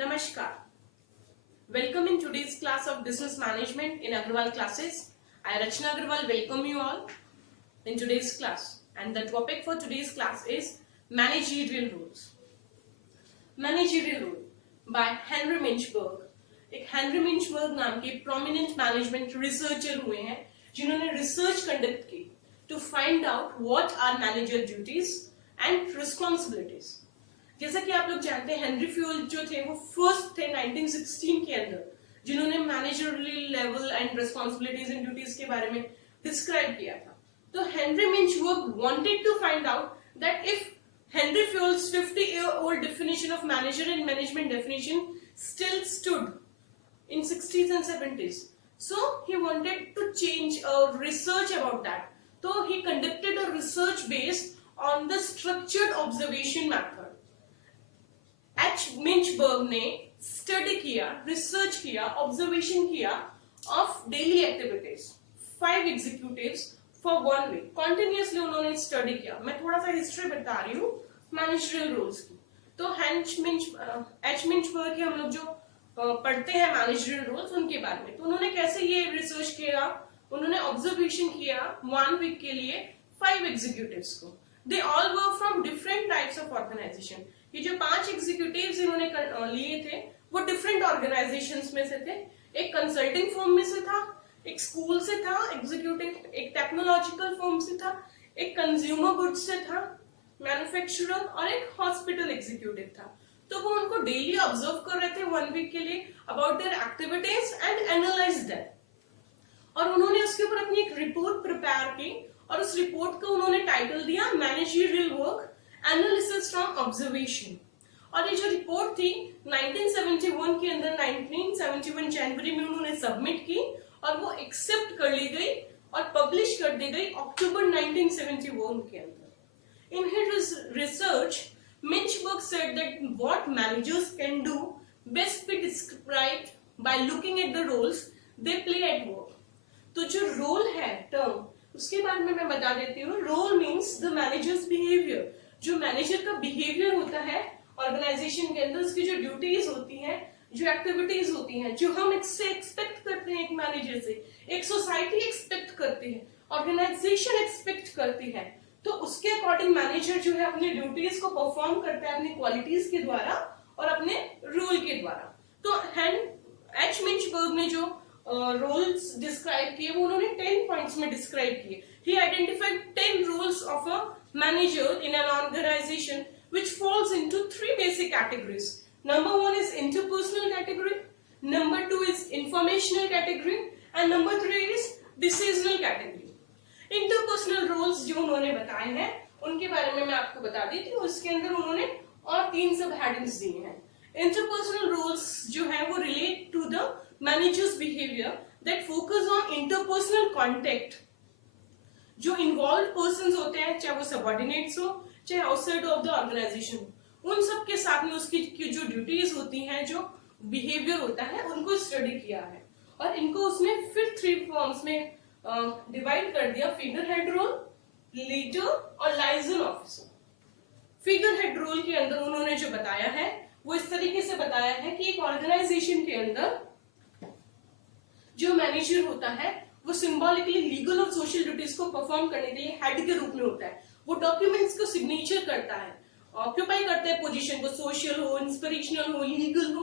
Namaskar. Welcome in today's class of Business Management in Agrawal classes. I, Rachna Agrawal, welcome you all in today's class. And the topic for today's class is Managerial Rules. Managerial Rule by Henry Minchberg. एक Henry Mintzberg नाम के prominent management researcher हुए हैं जिन्होंने research conduct की to find out what are manager duties and responsibilities. जैसा कि आप लोग जानते हैं हेनरी फ्यूल जो थे वो फर्स्ट थे 1916 के अंदर जिन्होंने managerial level and responsibilities and duties के बारे में डिस्क्राइब किया था। तो Henry Mintzberg wanted to find out that if Henry Fewell's 50-year-old definition of manager and management definition still stood in 60s and 70s. So he wanted to change research about that. So he conducted a research based on the structured observation method. H. Minchberg ने study किया, research किया, observation किया of daily activities. 5 executives for 1 week. Continuously उन्होंने study किया. मैं थोड़ा सा history बता रही हूँ मैनेजरियल रूल्स की। तो एच मिंचबर्ग के हम लोग जो पढ़ते हैं मैनेजरियल रूल्स उनके बारे में, तो उन्होंने कैसे ये रिसर्च किया, उन्होंने ऑब्जर्वेशन किया 1 वीक के लिए 5 एग्जीक्यूटिव्स को। They all work from different types of organization. ये जो 5 एग्जीक्यूटिव्स इन्होंने लिए थे वो डिफरेंट ऑर्गेनाइजेशंस में से थे। एक कंसल्टिंग फर्म में से था, एक स्कूल से था एग्जीक्यूटिव, एक टेक्नोलॉजिकल फर्म से था, एक कंज्यूमर गुड्स से था मैन्युफैक्चरर, और एक हॉस्पिटल एग्जीक्यूटिव था। तो वो उनको डेली ऑब्जर्व कर रहे थे 1 वीक के लिए about their activities and analyse that. और उन्होंने उसके ऊपर अपनी एक रिपोर्ट प्रिपेयर की और उस रिपोर्ट को उन्होंने टाइटल दिया managerial work analysis from observation. और ये जो रिपोर्ट थी 1971 के अंदर 1971 जनवरी में उन्होंने सबमिट की और वो एक्सेप्ट कर ली गई और पब्लिश कर दी गई अक्टूबर 1971 के अंदर। In his research, Minchberg said that what managers can do best be described by looking at the roles they play at work. तो जो रोल है टर्म उसके बारे में मैं बता देती हूँ। Role means the manager's behaviour. जो मैनेजर का बिहेवियर होता है ऑर्गेनाइजेशन के अंदर, उसकी जो ड्यूटीज होती हैं, जो एक्टिविटीज होती हैं, जो हम इससे एक्सपेक्ट करते हैं एक मैनेजर से, एक सोसाइटी एक्सपेक्ट करती है, ऑर्गेनाइजेशन एक्सपेक्ट करती है, तो उसके अकॉर्डिंग मैनेजर जो है अपनी ड्यूटीज को परफॉर्म करता है अपनी क्वालिटीज के द्वारा और अपने रोल के द्वारा। तो एच मिंचबर्ग ने जो रोल्स डिस्क्राइब किए वो उन्होंने 10 पॉइंट्स में डिस्क्राइब किए। He identified 10 roles of a manager in an organization which falls into 3 basic categories. Number 1 is interpersonal category, number 2 is informational category and number 3 is decisional category. Interpersonal roles जो उन्होंने बताए हैं उनके बारे में मैं आपको बता देती हूँ। उसके अंदर उन्होंने और 3 सब हेडिंग्स दिए हैं। इंटरपर्सनल रोल्स जो है वो relate to the manager's behaviour that focus on interpersonal contact. जो इन्वॉल्व पर्संस होते हैं, चाहे वो सबऑर्डिनेट्स हो चाहे आउटसाइड ऑफ द ऑर्गेनाइजेशन, उन सब के साथ में उसकी जो ड्यूटीज होती हैं, जो बिहेवियर होता है, उनको स्टडी किया है। और इनको उसने फिर 3 फॉर्म्स में डिवाइड कर दिया, फिगर हेड रोल, लीडर और liaison officer. Figurehead role के अंदर उन्होंने जो बताया है वो इस तरीके से बताया है कि एक ऑर्गेनाइजेशन के अंदर जो मैनेजर होता है वो सिंबॉलिकली लीगल और सोशल ड्यूटीज को परफॉर्म करने के लिए हेड के रूप में होता है। वो डॉक्यूमेंट्स को सिग्नेचर करता है, ऑक्यूपाई करता है पोजीशन को, सोशल हो, इंस्पिरेशनल हो, लीगल हो,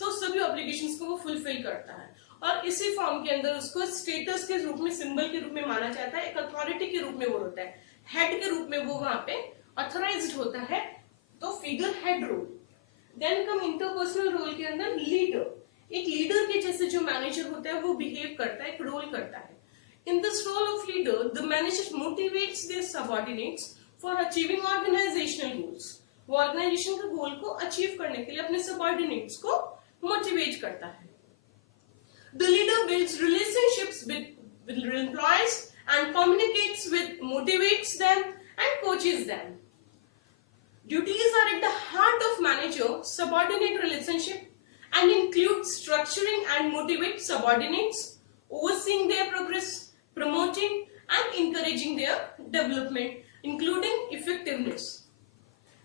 तो सभी ऑब्लिगेशंस को वो फुलफिल करता है। और इसी फॉर्म के अंदर उसको स्टेटस के रूप में, सिंबल के रूप में माना जाता है, एक अथॉरिटी के रूप में वो होता है, हेड के रूप में वो वहां पे ऑथराइज्ड होता है। तो figurehead role. Then come interpersonal role के अंदर लीडर। एक लीडर के जैसे जो मैनेजर होता है वो बिहेव करता है, एक रोल करता है। In this role of leader the manager motivates their subordinates for achieving organizational goals. वो ऑर्गेनाइजेशन के गोल को अचीव करने के लिए अपने सबऑर्डिनेट्स को मोटिवेट करता है। The leader builds relationships with employees and communicates with, motivates them and coaches them. Duties are at the heart of manager-subordinate relationship and include structuring and motivate subordinates, overseeing their progress, promoting and encouraging their development, including effectiveness.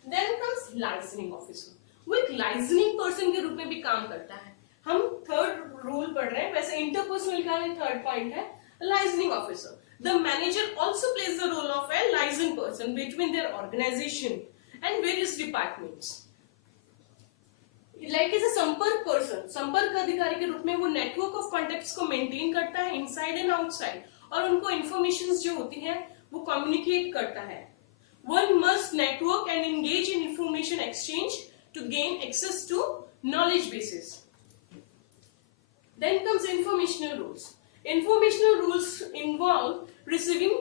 Then comes licensing officer. वो एक liaisoning person के रूप में भी काम करता है। हम थर्ड रूल पढ़ रहे हैं, वैसे इंटरपर्सनल का थर्ड पॉइंट है liaisoning officer. The manager also plays the role of a liaisoning person between their organization and various departments. Like is a संपर्क पर्सन, संपर्क अधिकारी के रूप में वो नेटवर्क ऑफ कॉन्टेक्ट्स को मेंटेन करता है इनसाइड एंड आउटसाइड, और उनको इंफॉर्मेशन जो होती है वो कम्युनिकेट करता है। One must network and engage in information exchange to gain access to knowledge bases. Then comes informational rules. Informational rules involve receiving,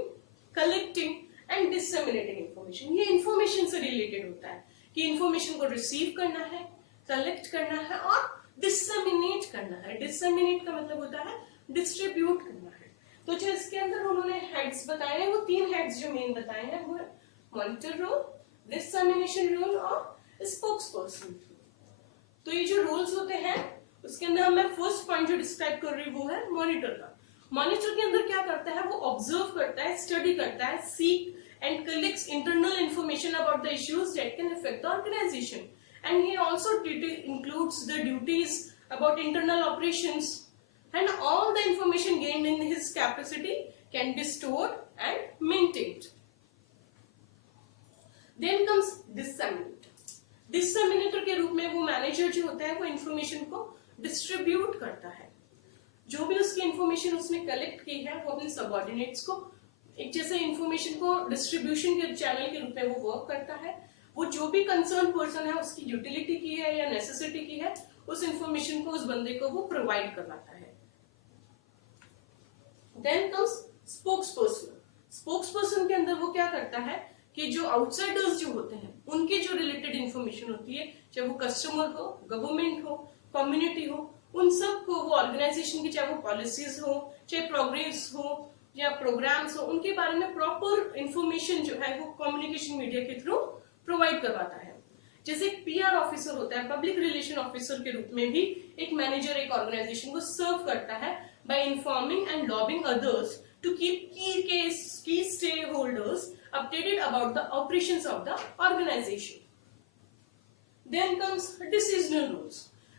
collecting and disseminating information. ये information से related होता है कि information को receive करना है, collect करना है और disseminate करना है। disseminate का मतलब होता है distribute करना है। तो जो इसके अंदर उन्होंने heads बताए हैं, वो 3 heads जो main बताए हैं वो मॉनिटर रोल, डिसमिनेशन रोल और स्पोक्सपर्सन। तो ये जो रोल्स होते हैं उसके अंदर मैं फर्स्ट पॉइंट जो डिस्क्राइब कर रही हूँ वो है मॉनिटर का। मॉनिटर के अंदर क्या करता है, वो ऑब्जर्व करता है, स्टडी करता है, seek and collects internal information about the issues that can affect the organization, and he also includes the duties about internal operations, and all the information gained in his capacity can be stored and maintained. Then comes disseminator. Disseminator के रूप में वो manager जो होता है वो information को distribute करता है। जो भी उसकी इंफॉर्मेशन उसने कलेक्ट की है वो अपने सबऑर्डिनेट्स को एक जैसे इंफॉर्मेशन को डिस्ट्रीब्यूशन के चैनल के रूप में वो वर्क करता है। वो जो भी कंसर्न पर्सन है उसकी यूटिलिटी की है या नेसेसिटी की है, उस इंफॉर्मेशन को उस बंदे को वो प्रोवाइड करवाता है। Then comes spokesperson. Spokesperson के अंदर वो क्या करता है कि जो आउटसाइडर्स जो होते हैं उनकी जो रिलेटेड इंफॉर्मेशन होती है, चाहे वो कस्टमर हो, गवर्नमेंट हो, कम्युनिटी हो, उन सब को वो ऑर्गेनाइजेशन की चाहे वो पॉलिसीज हो, चाहे प्रोग्रेस हो या प्रोग्राम्स हो, उनके बारे में प्रॉपर इंफॉर्मेशन जो है वो कम्युनिकेशन मीडिया के थ्रू प्रोवाइड करवाता है। जैसे एक पीआर ऑफिसर होता है, पब्लिक रिलेशन ऑफिसर के रूप में भी एक मैनेजर एक ऑर्गेनाइजेशन को सर्व करता है by informing and lobbying others to keep key stakeholders updated about the operations of the organization. Then comes decisional rules.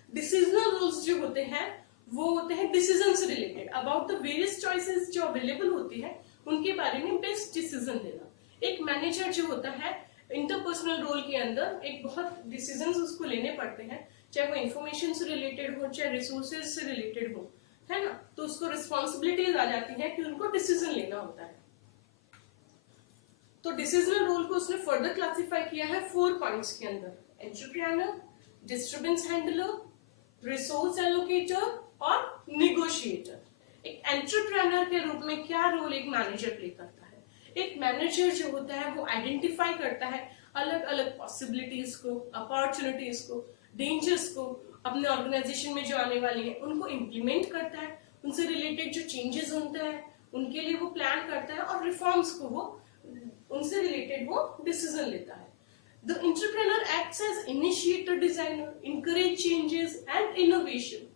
Decisional rules जो होते हैं वो होते हैं decisions related about the various choices जो available होती है उनके बारे में best decision लेना। एक मैनेजर जो होता है इंटरपर्सनल रोल के अंदर एक बहुत डिसीजंस उसको लेने पड़ते हैं, चाहे वो इंफॉर्मेशन से रिलेटेड हो चाहे रिसोर्सेज से रिलेटेड हो, है ना, तो उसको रिस्पॉन्सिबिलिटीज आ जाती है कि उनको डिसीजन लेना होता है। तो डिसीजनल रोल को उसने फर्दर क्लासिफाई किया है 4 पॉइंट्स के अंदर, entrepreneur, disturbance handler, resource allocator और निगोशिएटर। एक एंटरप्रेन्योर के रूप में क्या रोल एक मैनेजर प्ले करता है? एक मैनेजर जो होता है वो आइडेंटिफाई करता है अलग अलग पॉसिबिलिटीज को, अपॉर्चुनिटीज को, डेंजर्स को, अपने ऑर्गेनाइजेशन में जो आने वाली है उनको इम्प्लीमेंट करता है, उनसे रिलेटेड जो चेंजेस होते हैं उनके लिए वो प्लान करता है और रिफॉर्म्स को वो उनसे रिलेटेड वो डिसीजन लेता है। The entrepreneur acts as initiator, designer, encourage changes and innovation.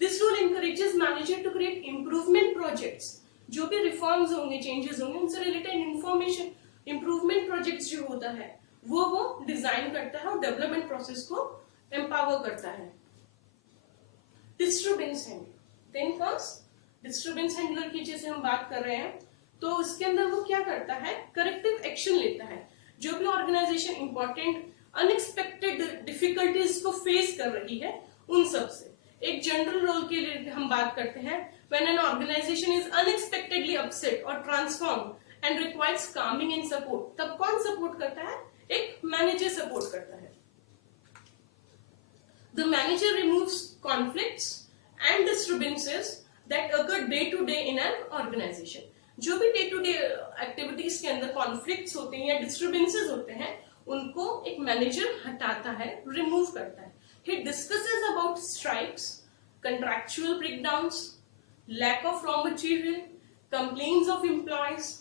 This role encourages manager to create improvement projects. जो भी रिफॉर्म्स होंगे, चेंजेस होंगे, उनसे रिलेटेड इंफॉर्मेशन, इंप्रूवमेंट प्रोजेक्ट्स जो होता है वो डिजाइन करता है और डेवलपमेंट प्रोसेस को एम्पावर करता है। Disturbance handler, then comes disturbance handler की जैसे हम बात कर रहे हैं तो उसके अंदर वो क्या करता है, करेक्टिव एक्शन लेता है। जो भी ऑर्गेनाइजेशन इंपॉर्टेंट अनएक्सपेक्टेड डिफिकल्टीज को फेस कर रही है उन सब से। एक जनरल रोल के लिए हम बात करते हैं when an organization is unexpectedly upset और transform and requires coming and support, तब कौन सपोर्ट करता है? एक मैनेजर सपोर्ट करता है। The manager removes conflicts and disturbances that occur day to day in an organization. जो भी डे टू डे एक्टिविटीज के अंदर कॉन्फ्लिक्ट्स होते हैं या डिस्टर्बेंसेस होते हैं उनको एक मैनेजर हटाता है, रिमूव करता है। He discusses about strikes, contractual breakdowns, lack of raw material, complaints of employees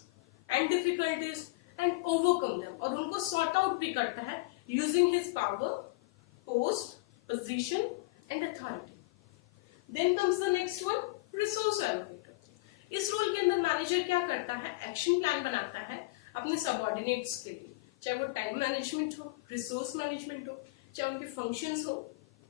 and difficulties and overcome them, और उनको सॉर्ट आउट भी करता है using his power, post, position and authority. Then comes the next one, resource allocator. इस role के अंदर manager क्या करता है, एक्शन प्लान बनाता है अपने सबऑर्डिनेट्स के लिए, चाहे वो टाइम मैनेजमेंट हो, रिसोर्स मैनेजमेंट हो, चाहे उनके फंक्शंस हो.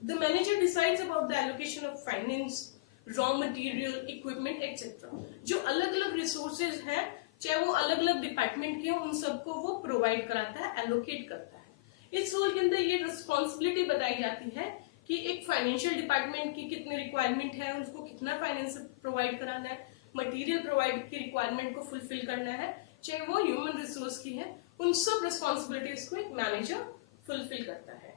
The manager decides about the allocation of finance, raw material, equipment etcetera. जो अलग अलग रिसोर्सेज हैं, चाहे वो अलग अलग डिपार्टमेंट के हों, उन सबको वो प्रोवाइड कराता है, एलोकेट करता है. इस रोल के अंदर ये रिस्पॉन्सिबिलिटी बताई जाती है कि एक फाइनेंशियल डिपार्टमेंट की कितनी रिक्वायरमेंट है, उसको कितना फाइनेंस प्रोवाइड कराना है, मटेरियल प्रोवाइड की रिक्वायरमेंट को फुलफिल करना है, चाहे वो ह्यूमन रिसोर्स की है, उन सब रिस्पॉन्सिबिलिटीज को एक मैनेजर फुलफिल करता है.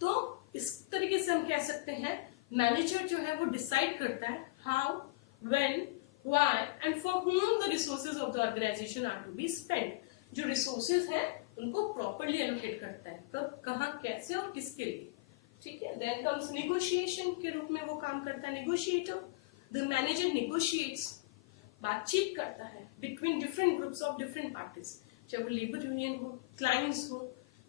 तो इस तरीके से हम कह सकते हैं मैनेजर जो है वो डिसाइड करता है how, when, why and for whom the resources of the organization are to be spent. जो रिसोर्सेज हैं उनको प्रॉपरली एलोकेट करता है, कब, कहां, कैसे और किसके लिए. ठीक है. देन कम्स नेगोशिएशन के रूप में वो काम करता है नेगोशिएटर. द मैनेजर नेगोशिएट्स, बातचीत करता है between different groups of different parties, चाहे वो लेबर यूनियन हो, क्लाइंट्स हो,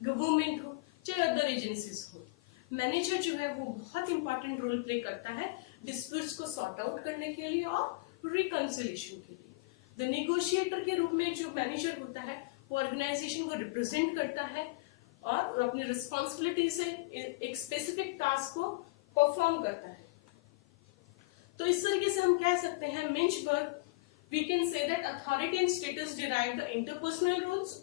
गवर्नमेंट हो, चाहे अदर एजेंसीज हो. मैनेजर जो है वो बहुत इंपॉर्टेंट रोल प्ले करता है डिस्प्यूट्स को सॉर्ट आउट करने के लिए और रिकंसिलिएशन के लिए. द नेगोशिएटर के रूप में जो मैनेजर होता है वो ऑर्गेनाइजेशन को रिप्रेजेंट करता है और अपनी रिस्पॉन्सिबिलिटी से एक स्पेसिफिक टास्क को परफॉर्म करता है. तो इस तरीके से हम कह सकते हैं मिंचबर्ग, we can say that authority and status derive the interpersonal roles.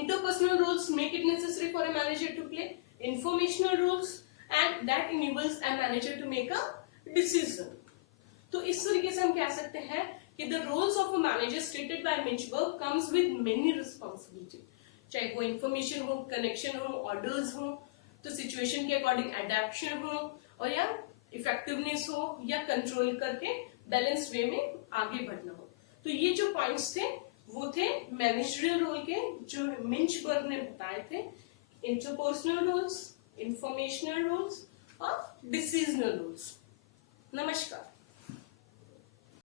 Interpersonal roles make it necessary for a manager to play informational roles and that enables a manager to make a decision. तो इस तरीके से हम कह सकते हैं कि the roles of a manager stated by Minchberg comes with many responsibility. चाहे वो information हो, connection हो, orders हो, तो situation के according adaptation हो, और या effectiveness हो, या control करके balanced way में आगे बढ़ना हो. तो ये जो पॉइंट्स थे वो थे मैनेजरियल रोल के जो मिंचबर्ग ने बताए थे. इंटरपर्सनल रोल्स, इंफॉर्मेशनल रोल्स और डिसीजनल रोल्स. नमस्कार.